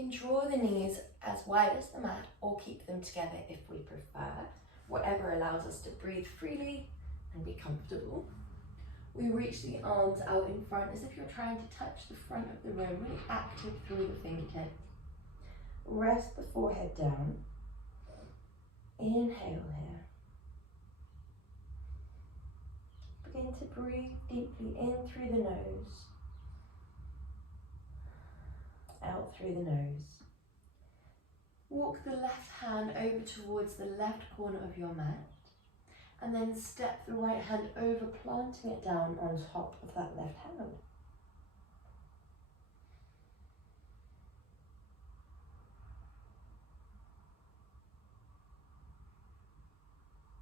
can draw the knees as wide as the mat or keep them together if we prefer, whatever allows us to breathe freely and be comfortable. We reach the arms out in front as if you're trying to touch the front of the room, really active through the fingertips. Rest the forehead down. Inhale here. Begin to breathe deeply in through the nose, out through the nose. Walk the left hand over towards the left corner of your mat, and then step the right hand over, planting it down on top of that left hand.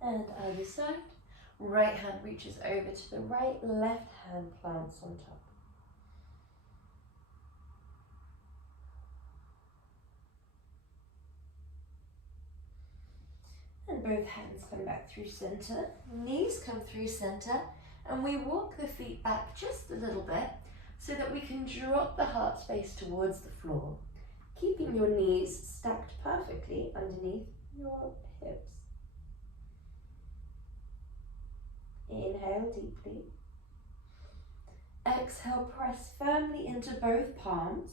And either side, right hand reaches over to the right, left hand plants on top. And both hands come back through center, knees come through center, and we walk the feet back just a little bit so that we can drop the heart space towards the floor, keeping your knees stacked perfectly underneath your hips. Inhale deeply. Exhale, press firmly into both palms.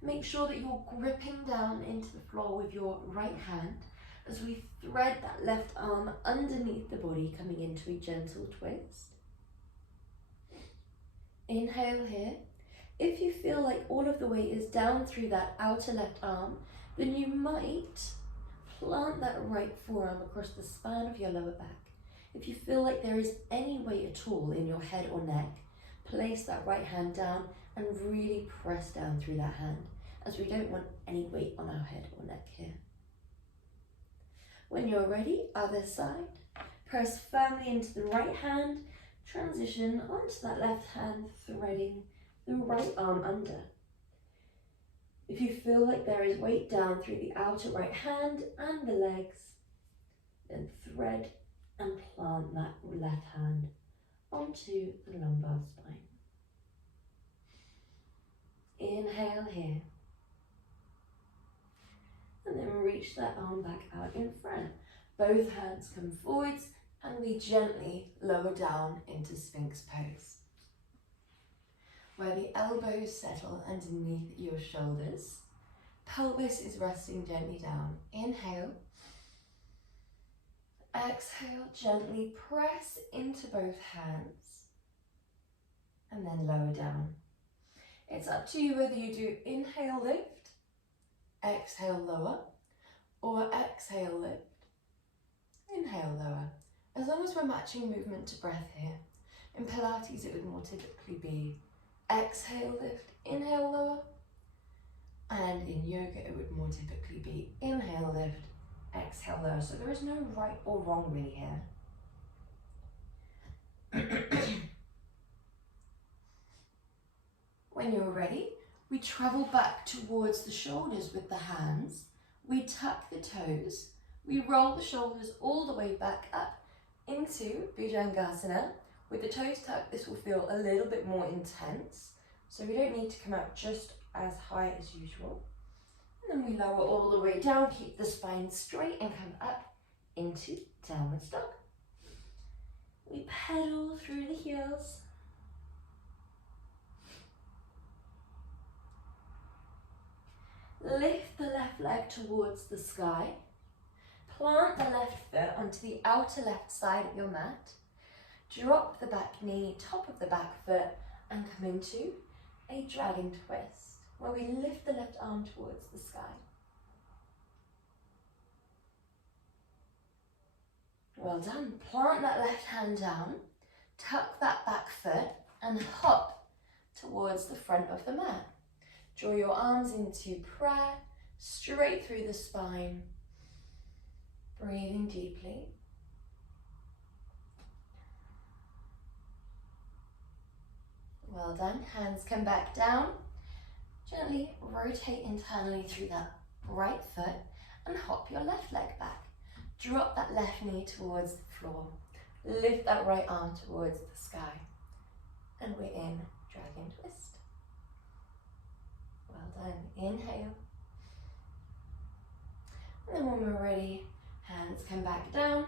Make sure that you're gripping down into the floor with your right hand as we thread that left arm underneath the body, coming into a gentle twist. Inhale here. If you feel like all of the weight is down through that outer left arm, then you might plant that right forearm across the spine of your lower back. If you feel like there is any weight at all in your head or neck, place that right hand down and really press down through that hand, as we don't want any weight on our head or neck here. When you're ready, other side, press firmly into the right hand, transition onto that left hand, threading the right arm under. If you feel like there is weight down through the outer right hand and the legs, then thread and plant that left hand onto the lumbar spine. Inhale here. And then reach that arm back out in front. Both hands come forwards and we gently lower down into Sphinx pose, where the elbows settle underneath your shoulders. Pelvis is resting gently down. Inhale. Exhale, gently press into both hands and then lower down. It's up to you whether you do inhale, lift, exhale, lower, or exhale, lift, inhale, lower. As long as we're matching movement to breath here. In Pilates, it would more typically be exhale, lift, inhale, lower. And in yoga, it would more typically be inhale, lift, exhale, lower. So there is no right or wrong really here. When you're ready, we travel back towards the shoulders with the hands. We tuck the toes. We roll the shoulders all the way back up into Bhujangasana. With the toes tucked, this will feel a little bit more intense. So we don't need to come out just as high as usual. And then we lower all the way down, keep the spine straight and come up into downward dog. We pedal through the heels. Lift the left leg towards the sky. Plant the left foot onto the outer left side of your mat. Drop the back knee, top of the back foot, and come into a dragon twist, where we lift the left arm towards the sky. Well done. Plant that left hand down, tuck that back foot, and hop towards the front of the mat. Draw your arms into prayer, straight through the spine. Breathing deeply. Well done. Hands come back down. Gently rotate internally through that right foot and hop your left leg back. Drop that left knee towards the floor. Lift that right arm towards the sky. And we're in dragon twist. Well done. Inhale. And then when we're ready, hands come back down,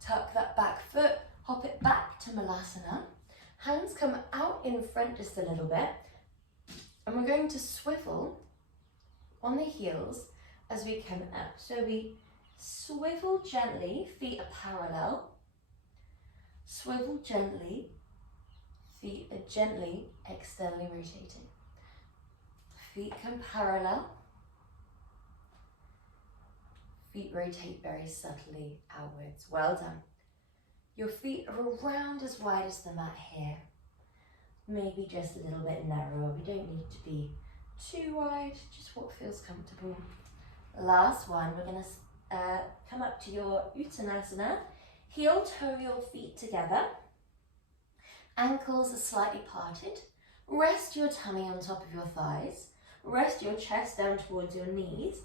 tuck that back foot, hop it back to Malasana. Hands come out in front just a little bit, and we're going to swivel on the heels as we come up. So we swivel gently, feet are parallel, swivel gently, feet are gently externally rotating. Feet come parallel, feet rotate very subtly outwards. Well done. Your feet are around as wide as the mat here. Maybe just a little bit narrower. We don't need to be too wide, just what feels comfortable. Last one, we're going to come up to your Uttanasana. Heel toe your feet together. Ankles are slightly parted. Rest your tummy on top of your thighs. Rest your chest down towards your knees.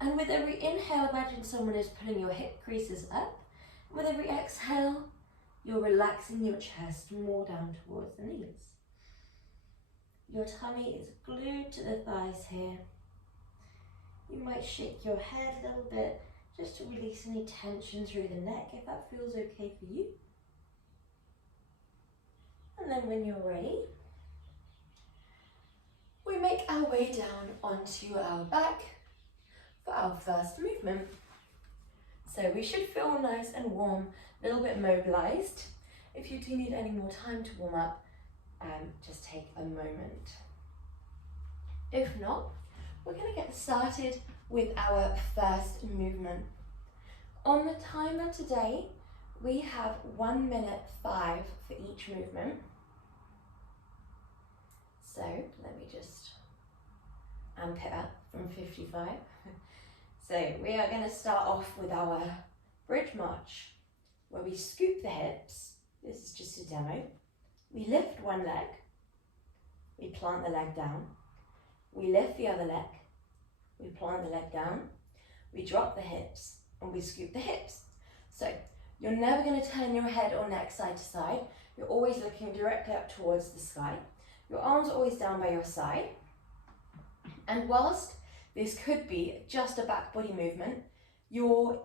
And with every inhale, imagine someone is pulling your hip creases up. With every exhale, you're relaxing your chest more down towards the knees. Your tummy is glued to the thighs here. You might shake your head a little bit just to release any tension through the neck if that feels okay for you. And then when you're ready, we make our way down onto our back for our first movement. So we should feel nice and warm, a little bit mobilized. If you do need any more time to warm up, just take a moment. If not, we're going to get started with our first movement. On the timer today, we have 1 minute 5 for each movement. So let me just amp it up from 55. So we are going to start off with our bridge march, where we scoop the hips. This is just a demo. We lift one leg, we plant the leg down, we lift the other leg, we plant the leg down, we drop the hips, and we scoop the hips. So you're never going to turn your head or neck side to side. You're always looking directly up towards the sky. Your arms are always down by your side. And whilst this could be just a back body movement, you're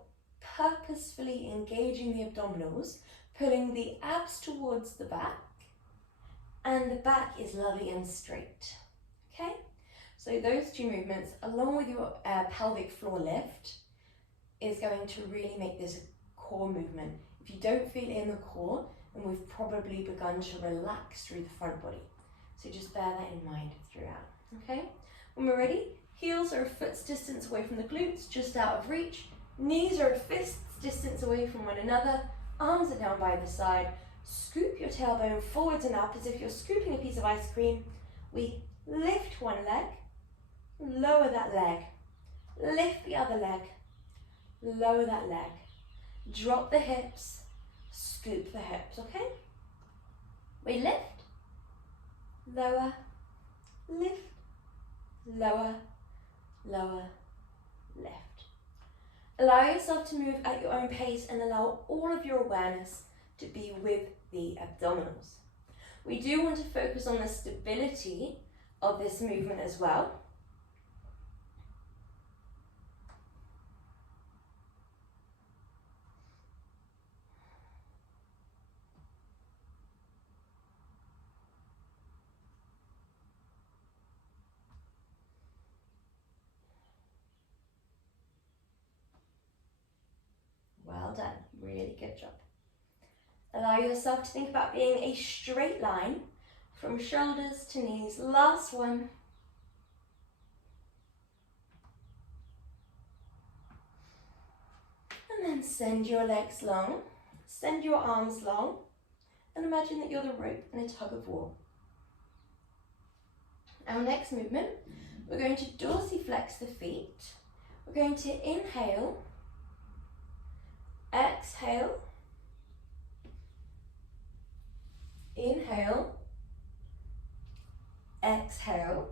purposefully engaging the abdominals, pulling the abs towards the back, and the back is lovely and straight, okay? So those two movements, along with your pelvic floor lift, is going to really make this a core movement. If you don't feel it in the core, then we've probably begun to relax through the front body. So just bear that in mind throughout, okay? When we're ready, heels are a foot's distance away from the glutes, just out of reach. Knees are a fist's distance away from one another. Arms are down by the side. Scoop your tailbone forwards and up as if you're scooping a piece of ice cream. We lift one leg, lower that leg, lift the other leg, lower that leg, drop the hips, scoop the hips, okay? We lift, lower, lift, lower, lower, lift. Allow yourself to move at your own pace and allow all of your awareness to be with the abdominals. We do want to focus on the stability of this movement as well. Well done, really good job. Allow yourself to think about being a straight line from shoulders to knees. Last one. And then send your legs long, send your arms long, and imagine that you're the rope in a tug of war. Our next movement, we're going to dorsiflex the feet. We're going to inhale, exhale, inhale, exhale,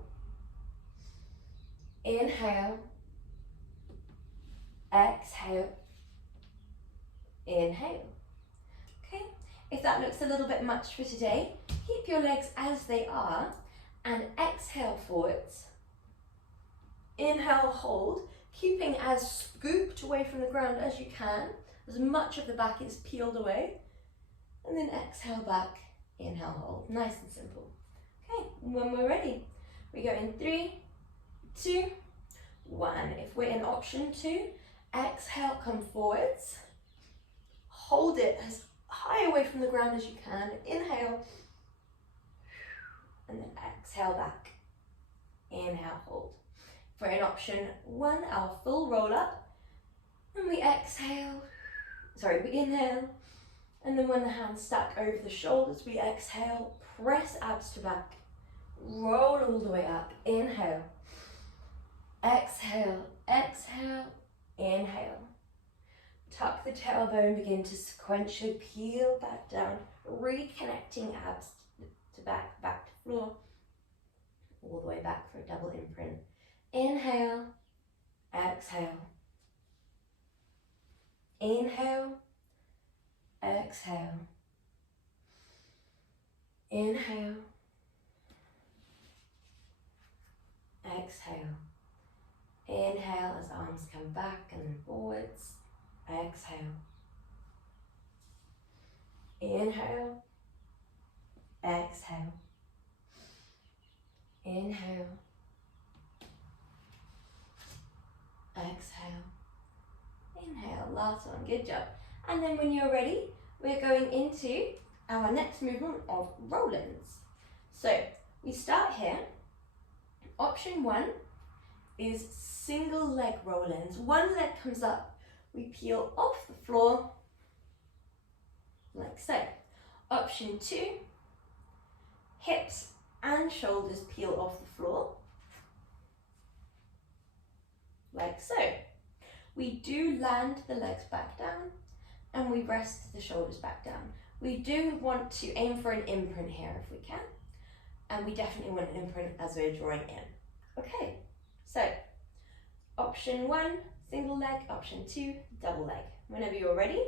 inhale, exhale, inhale. Okay, if that looks a little bit much for today, keep your legs as they are and exhale forwards. Inhale, hold. keeping as scooped away from the ground as you can, as much of the back is peeled away, and then exhale back, inhale, hold. Nice and simple. Okay, when we're ready, we go in 3, 2, 1. If we're in option 2, exhale, come forwards, hold it as high away from the ground as you can, inhale, and then exhale back, inhale, hold. If we're in option 1, our full roll up, and we exhale, we inhale, and then when the hands stack over the shoulders, we exhale, press abs to back, roll all the way up, inhale, exhale, exhale, inhale. Tuck the tailbone, begin to sequentially peel back down, reconnecting abs to back, back to floor, all the way back for a double imprint. Inhale, exhale, inhale, exhale, inhale, exhale, inhale as arms come back and then forwards, exhale, inhale, exhale, inhale, exhale, inhale. Last one, good job. And then when you're ready, we're going into our next movement of roll-ins. So we start here. Option 1 is single leg roll-ins. One leg comes up, we peel off the floor, like so. Option 2, hips and shoulders peel off the floor, like so. We do land the legs back down and we rest the shoulders back down. We do want to aim for an imprint here if we can, and we definitely want an imprint as we're drawing in. Okay, so option 1, single leg, option 2, double leg. Whenever you're ready,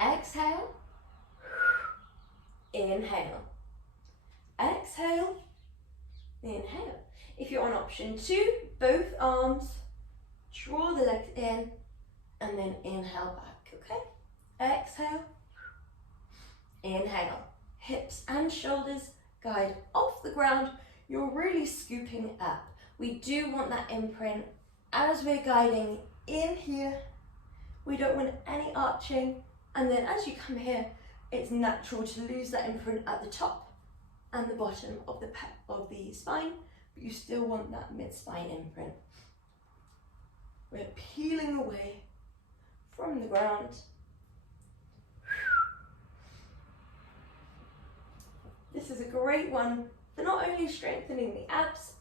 exhale, inhale, exhale, inhale. If you're on option 2, both arms, draw the legs in, and then inhale back, okay? Exhale, inhale. Hips and shoulders guide off the ground. You're really scooping up. We do want that imprint as we're guiding in here. We don't want any arching. And then as you come here, it's natural to lose that imprint at the top and the bottom of the spine, but you still want that mid-spine imprint. We're peeling away from the ground. This is a great one for not only strengthening the abs,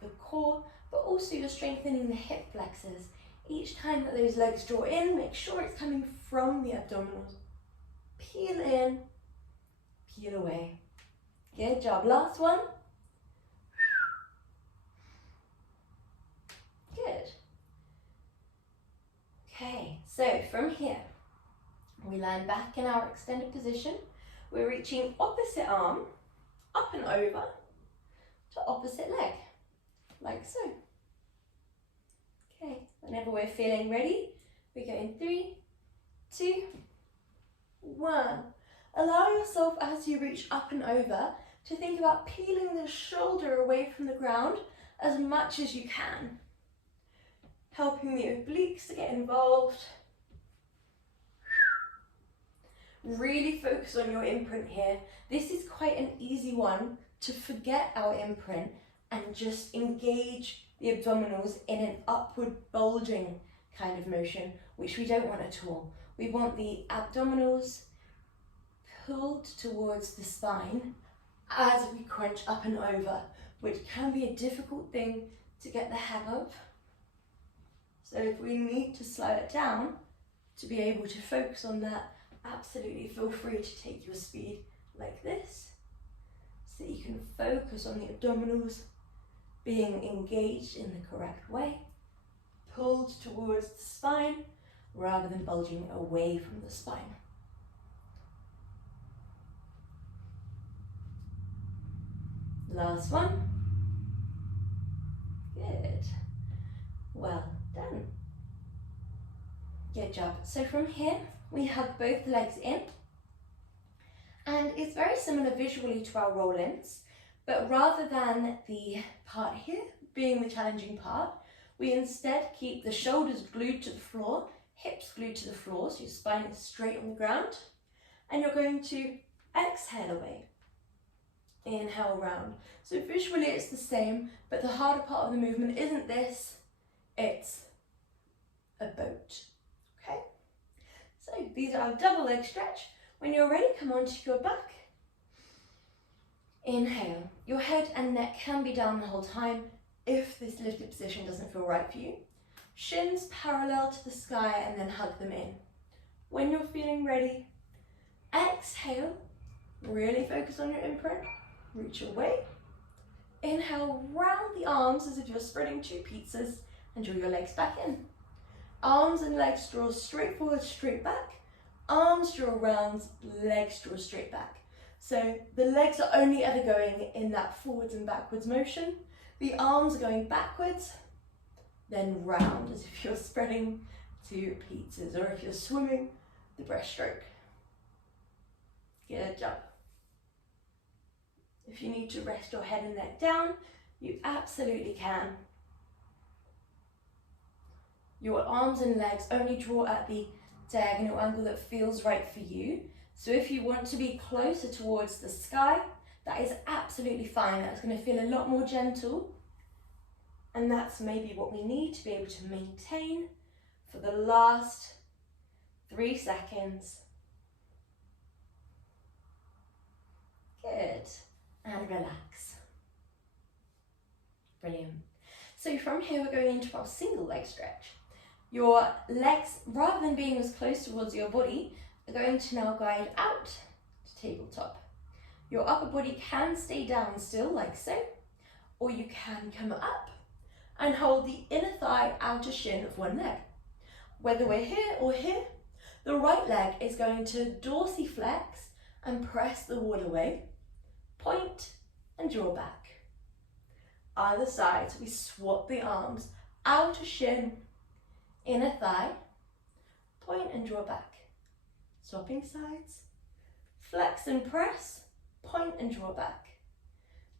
the core, but also you're strengthening the hip flexors. Each time that those legs draw in, make sure it's coming from the abdominals. Peel in, peel away. Good job. Last one. Good. Okay, so from here, we line back in our extended position. We're reaching opposite arm, up and over, to opposite leg, like so. Okay, whenever we're feeling ready, we go in 3, 2, 1. Allow yourself, as you reach up and over, to think about peeling the shoulder away from the ground as much as you can, helping the obliques to get involved. Really focus on your imprint here. This is quite an easy one to forget our imprint and just engage the abdominals in an upward bulging kind of motion, which we don't want at all. We want the abdominals pulled towards the spine as we crunch up and over, which can be a difficult thing to get the hang of. So if we need to slow it down to be able to focus on that, absolutely feel free to take your speed like this, so that you can focus on the abdominals being engaged in the correct way, pulled towards the spine rather than bulging away from the spine. Last one. Good. Well done. Good job. So from here, we hug both legs in. And it's very similar visually to our roll-ins, but rather than the part here being the challenging part, we instead keep the shoulders glued to the floor, hips glued to the floor, so your spine is straight on the ground, and you're going to exhale away. Inhale round. So visually it's the same, but the harder part of the movement isn't this, it's a boat. Okay? So these are our double leg stretch. When you're ready, come onto your back. Inhale. Your head and neck can be down the whole time if this lifted position doesn't feel right for you. Shins parallel to the sky and then hug them in. When you're feeling ready, exhale. Really focus on your imprint. Reach away. Inhale, round the arms as if you're spreading two pizzas and draw your legs back in. Arms and legs draw straight forward, straight back. Arms draw round, legs draw straight back. So the legs are only ever going in that forwards and backwards motion. The arms are going backwards, then round as if you're spreading two pizzas, or if you're swimming, the breaststroke. Good job. If you need to rest your head and neck down, you absolutely can. Your arms and legs only draw at the diagonal angle that feels right for you. So if you want to be closer towards the sky, that is absolutely fine. That's going to feel a lot more gentle. And that's maybe what we need to be able to maintain for the last 3 seconds. Good. And relax. Brilliant. So from here, we're going into our single leg stretch. Your legs, rather than being as close towards your body, are going to now guide out to tabletop. Your upper body can stay down still, like so, or you can come up and hold the inner thigh outer shin of one leg. Whether we're here or here, the right leg is going to dorsiflex and press the wall away, point and draw back. Either side, we swap the arms, outer shin, inner thigh, point and draw back. Swapping sides, flex and press, point and draw back.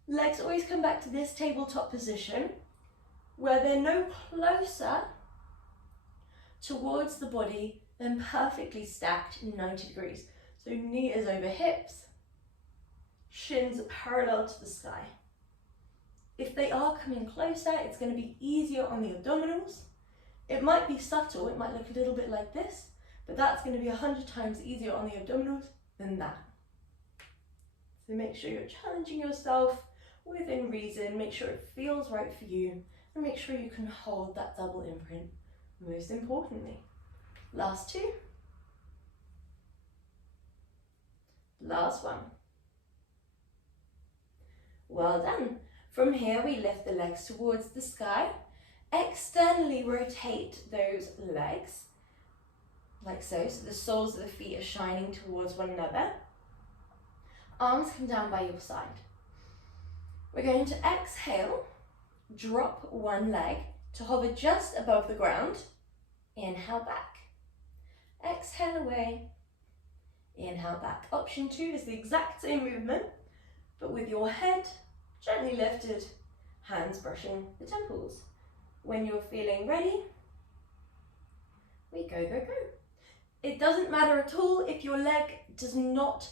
Legs always come back to this tabletop position where they're no closer towards the body than perfectly stacked in 90 degrees. So knee is over hips, shins are parallel to the sky. If they are coming closer, it's going to be easier on the abdominals. It might be subtle, it might look a little bit like this, but that's going to be 100 times easier on the abdominals than that. So make sure you're challenging yourself within reason, make sure it feels right for you, and make sure you can hold that double imprint, most importantly. Last 2. Last one. Well done. From here, we lift the legs towards the sky, externally rotate those legs, like so, so the soles of the feet are shining towards one another. Arms come down by your side. We're going to exhale, drop one leg to hover just above the ground. Inhale back. Exhale away. Inhale back. Option 2 is the exact same movement, but with your head gently lifted, hands brushing the temples. When you're feeling ready, we go, go, go. It doesn't matter at all if your leg does not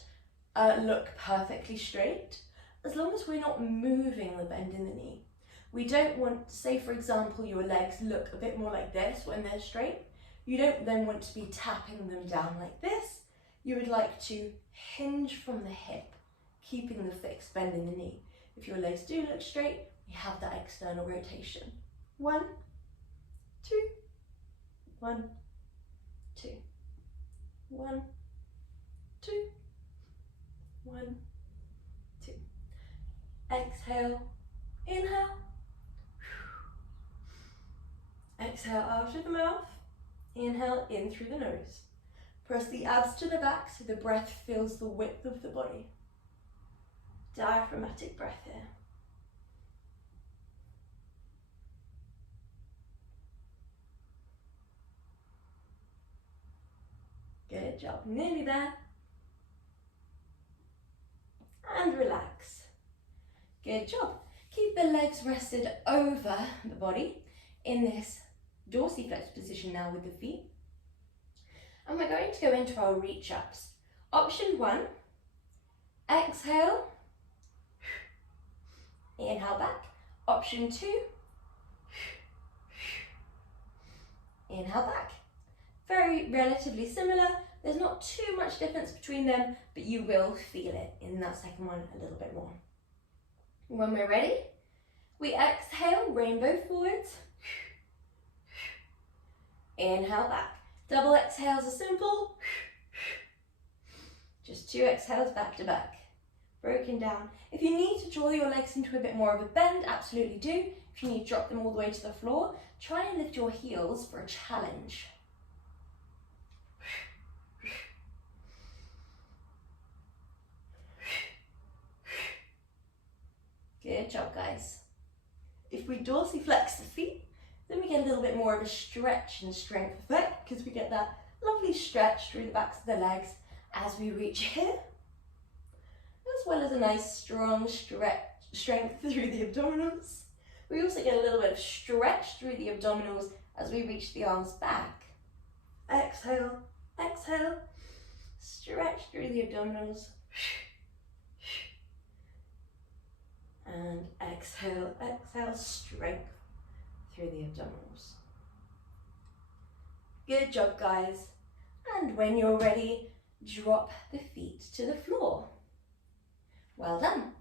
look perfectly straight, as long as we're not moving the bend in the knee. We don't want, say for example, your legs look a bit more like this when they're straight. You don't then want to be tapping them down like this. You would like to hinge from the hip, keeping the fixed bend in the knee. If your legs do look straight, we have that external rotation. 1, 2, 1, 2, 1, 2, 1, 2. Exhale, inhale. Exhale out through the mouth. Inhale in through the nose. Press the abs to the back so the breath fills the width of the body. Diaphragmatic breath here. job. Nearly there. And relax. Good job. Keep the legs rested over the body in this dorsiflex position now with the feet. And we're going to go into our reach ups. Option 1, exhale, inhale back. Option 2, inhale back. Very relatively similar. There's not too much difference between them, but you will feel it in that second one a little bit more. When we're ready, we exhale, rainbow forwards. Inhale back. Double exhales are simple. Just 2 exhales back to back. Broken down. If you need to draw your legs into a bit more of a bend, absolutely do. If you need to drop them all the way to the floor, try and lift your heels for a challenge. Good job, guys. If we dorsiflex the feet, then we get a little bit more of a stretch and strength effect because we get that lovely stretch through the backs of the legs as we reach here, as well as a nice strong strength through the abdominals. We also get a little bit of stretch through the abdominals as we reach the arms back. Exhale, exhale, stretch through the abdominals. And exhale, exhale, strength through the abdominals. Good job, guys. And when you're ready, drop the feet to the floor. Well done.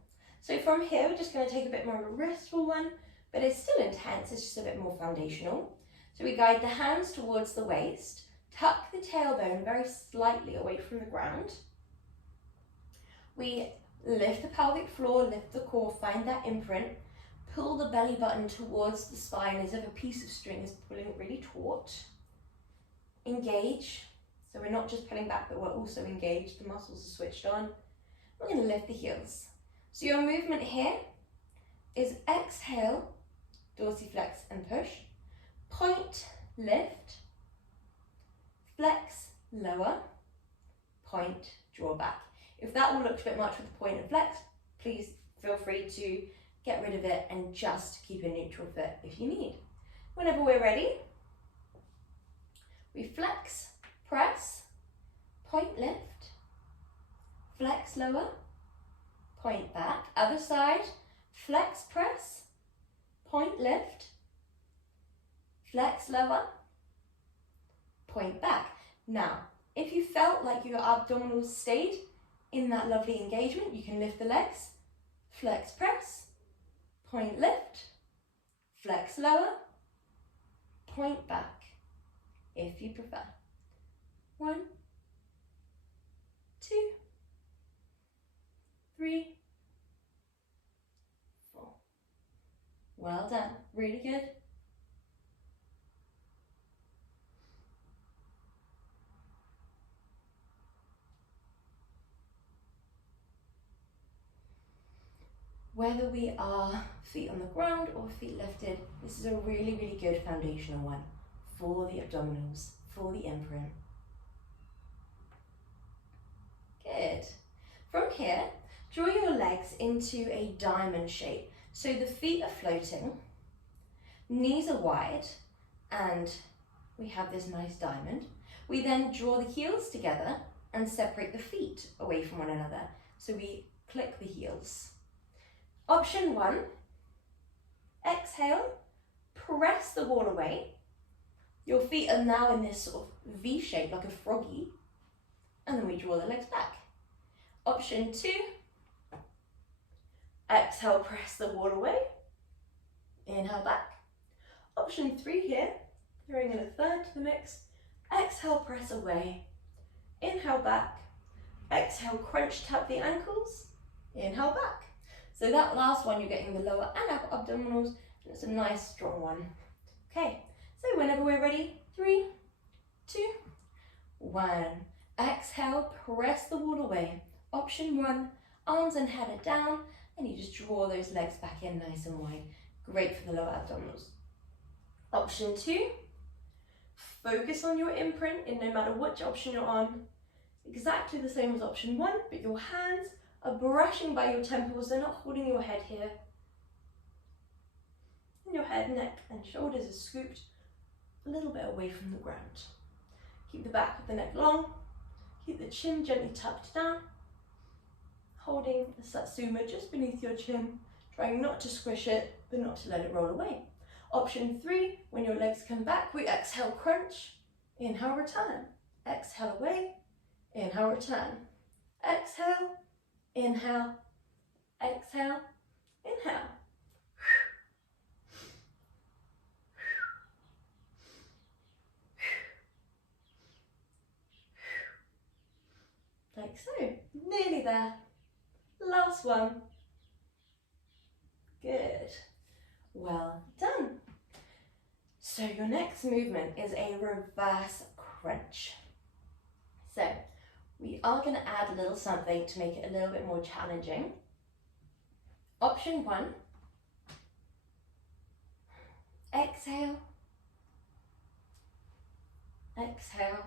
So from here, we're just going to take a bit more of a restful one, but it's still intense, it's just a bit more foundational. So we guide the hands towards the waist, tuck the tailbone very slightly away from the ground. We lift the pelvic floor, lift the core, find that imprint, pull the belly button towards the spine as if a piece of string is pulling it really taut. Engage, so we're not just pulling back, but we're also engaged, the muscles are switched on. We're going to lift the heels. So your movement here is exhale, dorsiflex and push, point, lift, flex, lower, point, draw back. If that all looks a bit much with the point and flex, please feel free to get rid of it and just keep a neutral foot if you need. Whenever we're ready, we flex, press, point, lift, flex, lower, point back. Other side, flex, press, point, lift, flex, lower, point back. Now, if you felt like your abdominals stayed in that lovely engagement, you can lift the legs, flex, press, point, lift, flex, lower, point back, if you prefer. 1, 2, 3, 4. Well done, really good. Whether we are feet on the ground or feet lifted, this is a really, really good foundational one for the abdominals, for the imprint. Good. From here, draw your legs into a diamond shape. So the feet are floating, knees are wide, and we have this nice diamond. We then draw the heels together and separate the feet away from one another. So we click the heels. Option 1, exhale, press the wall away. Your feet are now in this sort of V shape, like a froggy, and then we draw the legs back. Option 2, exhale, press the wall away, inhale back. Option 3 here, throwing in a third to the mix, exhale, press away, inhale back, exhale, crunch, tap the ankles, inhale back. So that last one, you're getting the lower and upper abdominals, and it's a nice strong one. Okay, so whenever we're ready, 3, 2, 1. Exhale, press the wall away. Option 1, arms and head are down, and you just draw those legs back in nice and wide. Great for the lower abdominals. Option 2, focus on your imprint in no matter which option you're on. exactly the same as option 1, but your hands are brushing by your temples, they're not holding your head here. And your head, neck and shoulders are scooped a little bit away from the ground. Keep the back of the neck long, keep the chin gently tucked down, holding the satsuma just beneath your chin, trying not to squish it, but not to let it roll away. Option 3, when your legs come back, we exhale, crunch, inhale, return. Exhale away, inhale, return. Exhale, inhale, exhale, inhale. Like so, nearly there. Last one. Good. Well done. So your next movement is a reverse crunch. So we are going to add a little something to make it a little bit more challenging. Option 1, exhale, exhale,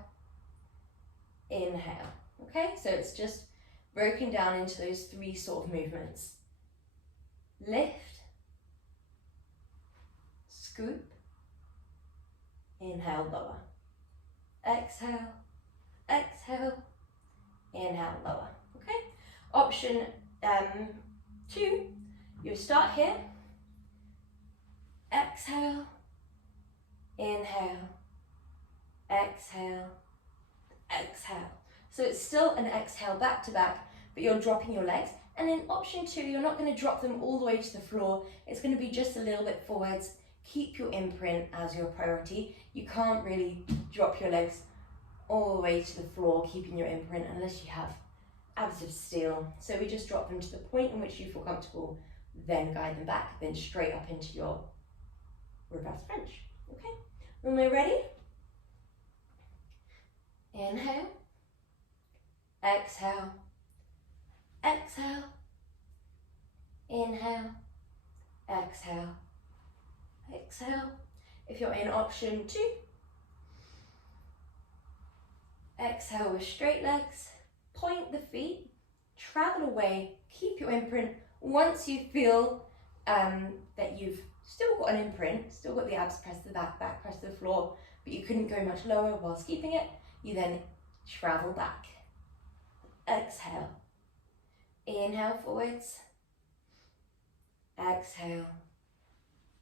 inhale. Okay, so it's just broken down into those 3 sort of movements. Lift, scoop, inhale, lower. Exhale, exhale, inhale, lower. Okay, option 2, you start here, exhale, inhale, exhale, exhale. So it's still an exhale back to back, but you're dropping your legs. And in option 2, you're not going to drop them all the way to the floor. It's going to be just a little bit forwards. Keep your imprint as your priority. You can't really drop your legs all the way to the floor, keeping your imprint, unless you have abs of steel. So we just drop them to the point in which you feel comfortable, then guide them back, then straight up into your reverse crunch. Okay, when we're ready, inhale, exhale, exhale, inhale, exhale, exhale. If you're in option 2, exhale with straight legs, point the feet, travel away, keep your imprint. Once you feel that you've still got an imprint, still got the abs pressed to the back, back pressed to the floor, but you couldn't go much lower whilst keeping it, you then travel back. Exhale, inhale forwards, exhale,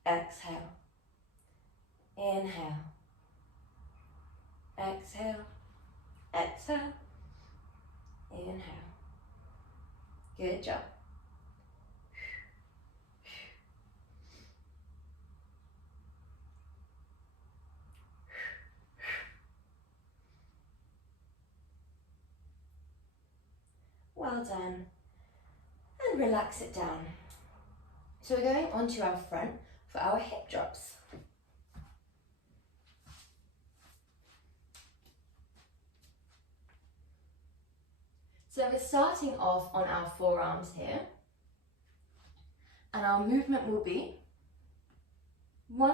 exhale, inhale, exhale, exhale, inhale. Good job. Well done. And relax it down. So we're going onto our front for our hip drops. So we're starting off on our forearms here, and our movement will be 1,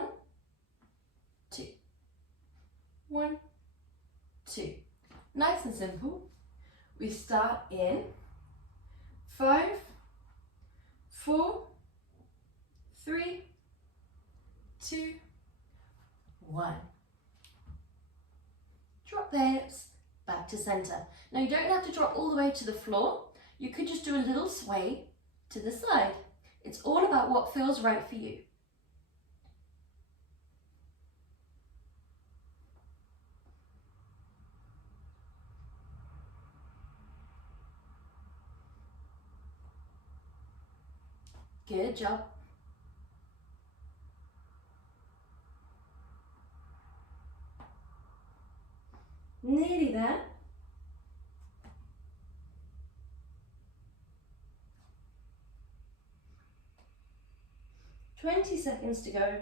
2, 1, 2. Nice and simple. We start in 5, 4, 3, 2, 1. Drop the hips back to center. Now you don't have to drop all the way to the floor. You could just do a little sway to the side. It's all about what feels right for you. Good job. Nearly there. "20 seconds to go.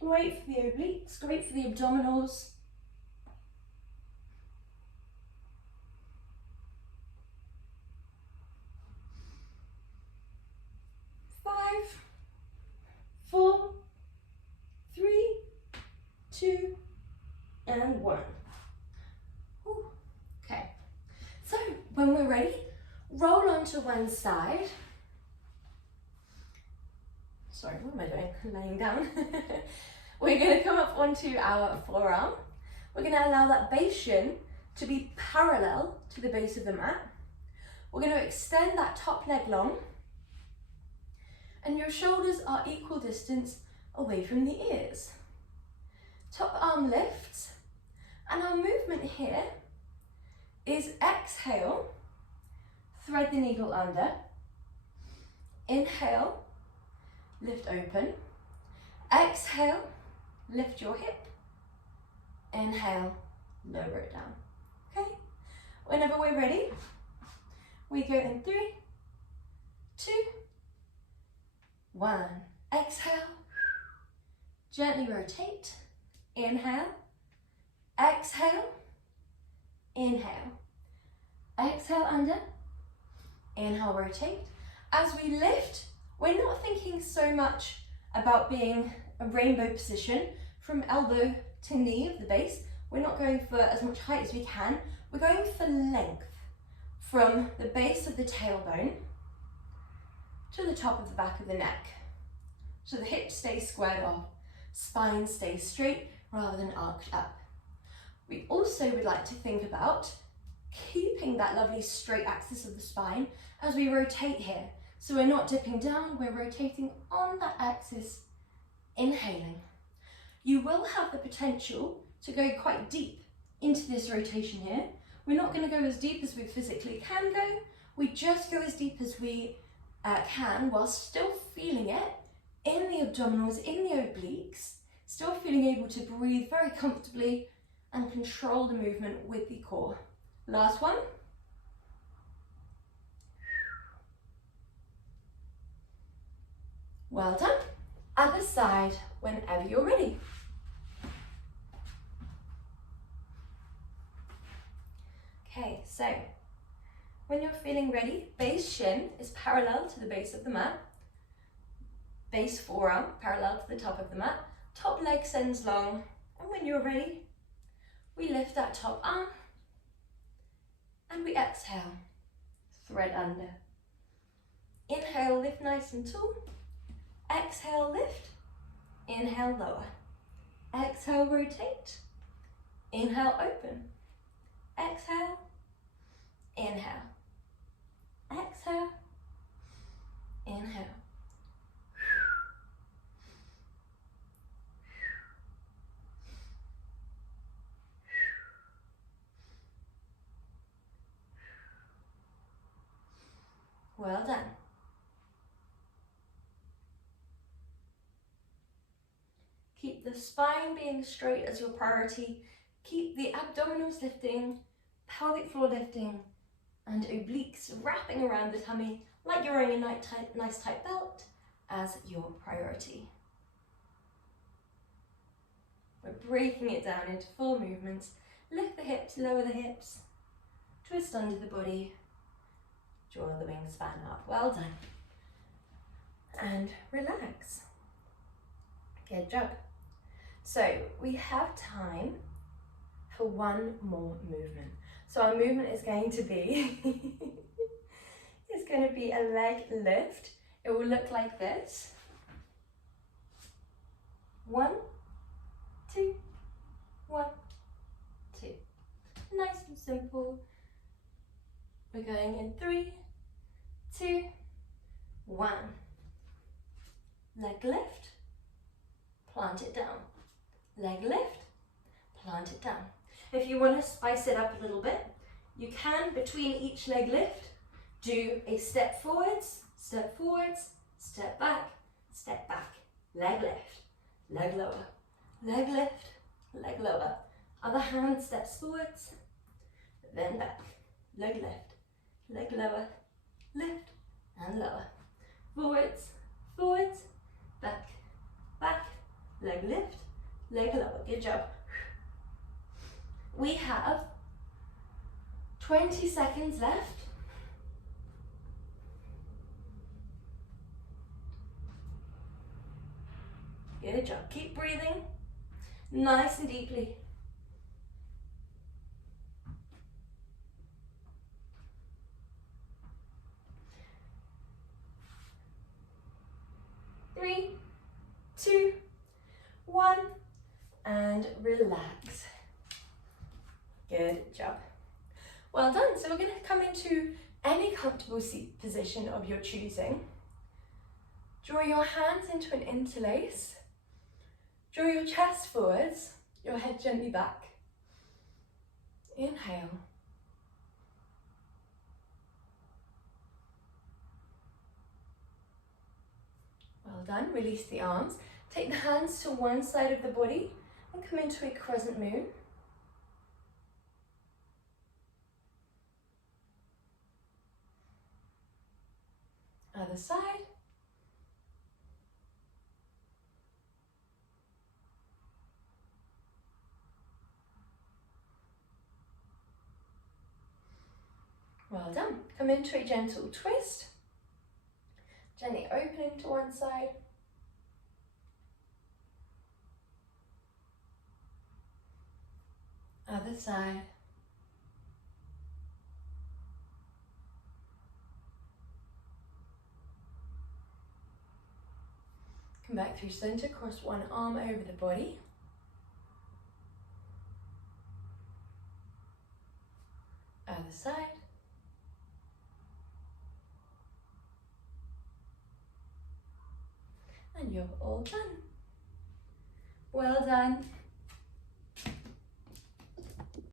Great for the obliques, great for the abdominals. Five, 4, 3, 2, and 1. when we're ready, roll onto one side. Sorry, what am I doing? Laying down. We're going to come up onto our forearm. We're going to allow that base shin to be parallel to the base of the mat. We're going to extend that top leg long, and your shoulders are equal distance away from the ears. Top arm lifts, and our movement here is exhale, thread the needle under, inhale, lift open, exhale, lift your hip, inhale, lower it down. Okay, whenever we're ready, we go in 3, 2, 1. Exhale, gently rotate, inhale, exhale, inhale, exhale under, inhale, rotate. As we lift, we're not thinking so much about being a rainbow position from elbow to knee of the base. We're not going for as much height as we can. We're going for length from the base of the tailbone to the top of the back of the neck. So the hips stay squared off, spine stays straight rather than arched up. We also would like to think about keeping that lovely straight axis of the spine as we rotate here. So we're not dipping down, we're rotating on that axis, inhaling. You will have the potential to go quite deep into this rotation here. We're not going to go as deep as we physically can go. We just go as deep as we can while still feeling it in the abdominals, in the obliques, still feeling able to breathe very comfortably and control the movement with the core. Last one. Well done. Other side whenever you're ready. Okay, so when you're feeling ready, base shin is parallel to the base of the mat. Base forearm parallel to the top of the mat. Top leg sends long, and when you're ready, we lift that top arm and we exhale, thread under. Inhale, lift nice and tall. Exhale, lift. Inhale, lower. Exhale, rotate. Inhale, open. Exhale, inhale. Exhale, inhale. Well done. Keep the spine being straight as your priority. Keep the abdominals lifting, pelvic floor lifting, and obliques wrapping around the tummy like you're wearing a nice tight belt as your priority. We're breaking it down into 4 movements. Lift the hips, lower the hips, twist under the body, draw the wingspan up. Well done. And relax. Good job. So we have time for one more movement. So our movement is going to be a leg lift. It will look like this. 1, 2, 1, 2. Nice and simple. We're going in 3, 2, 1. Leg lift, plant it down. Leg lift, plant it down. If you want to spice it up a little bit, you can, between each leg lift, do a step forwards, step back, leg lift, leg lower, leg lift, leg lower. Other hand steps forwards, then back, leg lift, leg lower, lift and lower. Forwards, forwards, back, back, leg lift, leg lower. Good job. We have 20 seconds left. Good job. Keep breathing nice and deeply. 3, 2, 1, and relax. Good job. Well done. So we're going to come into any comfortable seat position of your choosing. Draw your hands into an interlace. Draw your chest forwards, your head gently back. Inhale. Well done. Release the arms. Take the hands to one side of the body and come into a crescent moon. Other side. Well done. Come into a gentle twist. Gently opening to one side. Other side. Come back through center, cross one arm over the body. Other side. And you're all done. Well done.